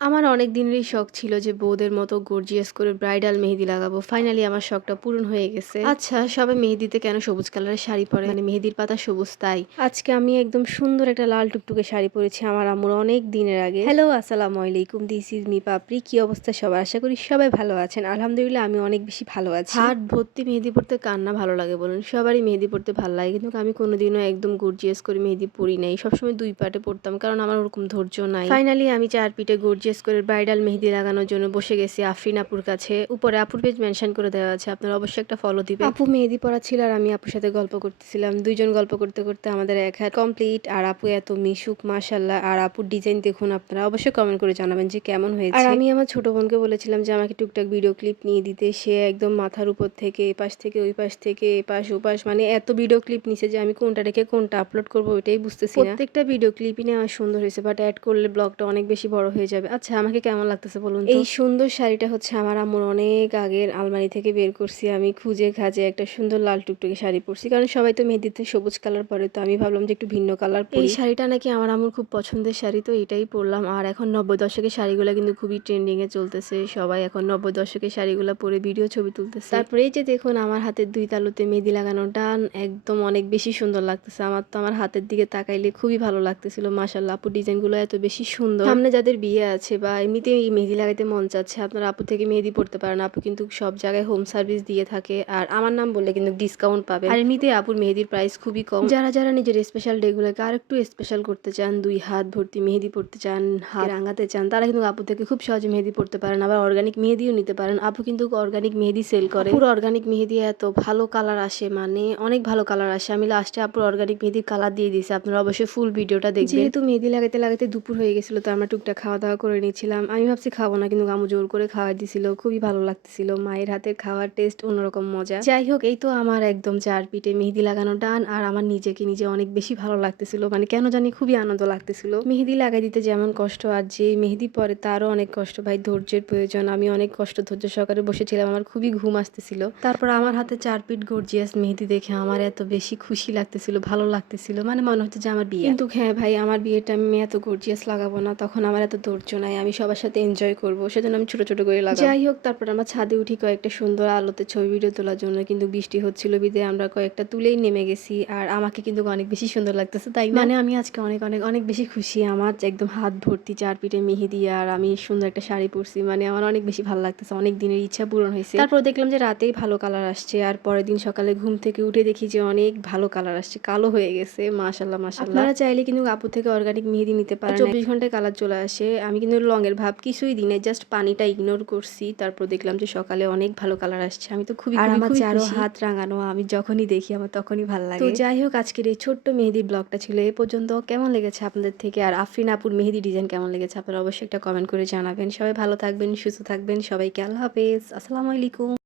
আমার অনেক দিনেরই শখ ছিল যে বউদের মতো গর্জিয়াস করে ব্রাইডাল মেহেদি লাগাবো। ফাইনালি আমার শখটা পূরণ হয়ে গেছে। আচ্ছা, সবাই মেহেদিতে কেন সবুজ কালারের শাড়ি পরে? মানে মেহেদির পাতা সবুজ তাই। আজকে আমি একদম সুন্দর একটা লাল টুকটুকে শাড়ি পরেছি আমার আম্মুর অনেক দিনের আগে। হ্যালো, আসসালামু আলাইকুম। দিস ইজ মি পাপড়ি। কি অবস্থা সবার? আশা করি সবাই ভালো আছেন। আলহামদুলিল্লাহ আমি অনেক বেশি ভালো আছি। হাত ভর্তি মেহেদি পড়তে কার না ভালো লাগে বলুন? সবারই মেহেদি পড়তে ভালো লাগে। কিন্তু আমি কোনোদিনও একদম গর্জিয়াস করে মেহেদি পড়ি নাই। সবসময় ২ পাটে পড়তাম। কারণ আমার ওরকম ধৈর্য নাই। ফাইনালি আমি ৪ পিঠে গর্জিয়াস করে ব্রাইডাল মেহেদি লাগানোর জন্য বসে গেছি আফরিন আপুর কাছে। উপরে আপুর পেজ মেনশন করে দেওয়া আছে। আপনারা অবশ্যই একটা ফলো দিবেন। আপু মেহেদি পড়াচ্ছিল আর আমি আপুর সাথে গল্প করতেছিলাম। ২ জন গল্প করতে, করতে আমাদের এক হাত কমপ্লিট। আর আপু এত মিশুক মাশাআল্লাহ। আর আপুর ডিজাইন দেখুন আপনারা। অবশ্যই কমেন্ট করে জানাবেন যে কেমন হয়েছে। আর আমি আমার ছোট বোনকে বলেছিলাম যে আমাকে টুকটাক ভিডিও ক্লিপ নিয়ে দিতে। সে একদম মাথার উপর থেকে এপাশ থেকে ওই পাশ থেকে এপাশ ওপাশ মানে এত ভিডিও ক্লিপ নিছে যে আমি কোনটা রেখে কোনটা আপলোড করব ওইটাই বুঝতেছি না। প্রত্যেকটা ভিডিও ক্লিপই নেওয়া সুন্দর হয়েছে, বাট এড করলে ব্লগটা অনেক বেশি বড় হয়ে যাবে। আচ্ছা, আমাকে কেমন লাগতেছে বলুন তো? এই সুন্দর শাড়িটা হচ্ছে আমার আম্মুর অনেক আগের আলমারি থেকে বের করছি আমি খুঁজে খাজে একটা সুন্দর লাল টুকটুকে শাড়ি পরছি। কারণ সবাই তো মেহেদিতে সবুজ কালার পরে, তো আমি ভাবলাম যে একটু ভিন্ন কালার পরি। এই শাড়িটা নাকি আমার আম্মুর খুব পছন্দের শাড়ি, তো এটাই পরলাম। আর এখন ৯০ দশকের শাড়িগুলো কিন্তু খুবই ট্রেন্ডিং এ চলতেছে। সবাই এখন ৯০ দশকের শাড়িগুলো পরে ভিডিও ছবি তুলতেছে। তারপরে এই যে দেখুন আমার হাতের ২ তালুতে মেহেদি লাগানো ডান, একদম অনেক বেশি সুন্দর লাগতেছে। আমার তো আমার হাতের দিকে তাকাইলে খুবই ভালো লাগতেছিল। মাশাআল্লাহ, আপুর ডিজাইনগুলো এত বেশি সুন্দর। সামনে যাদের বিয়ে আছে বা এমনিতেই মেহেদি লাগাইতে মন চাচ্ছে, আপনারা আপু থেকে মেহেদি পড়তে পারেন। আপু কিন্তু সব জায়গায় হোম সার্ভিস দিয়ে থাকে। আর আমার নাম বললে কিন্তু ডিসকাউন্ট পাবেন। আর এমনিতেই আপুর মেহেদির প্রাইস খুবই কম। যারা যারা নিজের স্পেশাল ডে গুলোকে আরেকটু স্পেশাল করতে চান, ২ হাত ভর্তি মেহেদি পড়তে চান, হাত রাঙাতে চান, তারা কিন্তু আপু থেকে খুব সহজে মেহেদি পড়তে পারেন। আবার অর্গানিক মেহেদিও নিতে পারেন। আপু কিন্তু অর্গানিক মেহেদি সেল করে। আপুর অর্গানিক মেহেদি এত ভালো কালার আসে, মানে অনেক ভালো কালার আসে। আমি লাস্টে আপুর অর্গানিক মেহেদির কালার দিয়ে দিয়েছি। আপনারা অবশ্যই ফুল ভিডিওটা দেখবেন। যেহেতু মেহেদি লাগাইতে লাগাইতে দুপুর হয়ে গেছিল, তো আমরা টুকটাক খাওয়া দাওয়া করে নিচ্ছিলাম। আমি ভাবছি খাবো না, কিন্তু আম্মু জোর করে খাওয়াই দিছিল। খুবই ভালো লাগতেছিল। মায়ের হাতের খাওয়ার টেস্ট অন্যরকম মজা। যাই হোক, এই তো আমার একদম ৪ পিঠে মেহেদি লাগানো ডান। আর আমার নিজেকে নিজে অনেক বেশি ভালো লাগতেছিল, মানে কেন জানি খুবই আনন্দ লাগতেছিল। মেহেদি লাগাই দিতে যেমন কষ্ট, আর যে মেহেদি পরে তারও অনেক কষ্ট। ভাই, ধৈর্যের প্রয়োজন। আমি অনেক কষ্ট ধৈর্য সহকারে বসেছিলাম। আমার খুবই ঘুম আসতেছিল। তারপর আমার হাতে ৪ পিঠ গর্জিয়াস মেহেদি দেখে আমার এত বেশি খুশি লাগতেছিল, ভালো লাগতেছিল, মানে মনে হচ্ছে যে আমার বিয়ে। কিন্তু হ্যাঁ ভাই, আমার বিয়েটা আমি এত গর্জিয়াস লাগাবো না, তখন আমার এত ধৈর্য নাই। আমি সবার সাথে এনজয় করব, সেজন্য আমি ছোট ছোট করে লাগাবো। যাই হোক, তারপর আমরা ছাদে উঠি কয়েকটা সুন্দর আলোতে ছবি ভিডিও তোলার জন্য, কিন্তু বৃষ্টি হচ্ছিল বিধায় আমরা কয়েকটা তুলেই নেমে গেছি। আর আমাকে কিন্তু অনেক বেশি সুন্দর লাগতেছে, তাই না? মানে আমি আজকে অনেক অনেক অনেক বেশি খুশি। আমার একদম হাত ভর্তি ৪ পিঠে মেহেদি, আর আমি সুন্দর একটা শাড়ি পরছি। মানে আমার অনেক বেশি ভালো লাগতেছে, অনেক দিনের ইচ্ছা পূরণ হয়েছে। তারপর দেখলাম যে রাতেই ভালো কালার আসছে, আর পরের দিন সকালে ঘুম থেকে উঠে দেখি যে অনেক ভালো কালার আসছে, কালো হয়ে গেছে। মাশাআল্লাহ মাশাআল্লাহ। আপনারা চাইলে কিন্তু আপু থেকে অর্গানিক মেহেদি নিতে পারেন। ২৪ ঘন্টায় কালার চলে আসে। আমি কিন্তু রং এর ভাব কিছুই দিই নাই, জাস্ট পানিটা ইগনোর করছি। তারপর দেখলাম যে সকালে অনেক ভালো কালার আসছে। আমি তো খুবই খুবই খুশি। আর আমার হাত রাঙানো, আমি যখনই দেখি আমার তখনই ভালো লাগে। তো যাই হোক, আজকের এই ছোট্ট মেহেদির ব্লগটা ছিল এ পর্যন্ত। কেমন লেগেছে আপনাদের থেকে? আর আফরিন আপুর মেহেদি ডিজাইন কেমন লেগেছে? আপনারা অবশ্যই একটা কমেন্ট করে জানাবেন। সবাই ভালো থাকবেন, সুস্থ থাকবেন। সবাইকে আল্লাহ হাফেজ, আসসালামু আলাইকুম।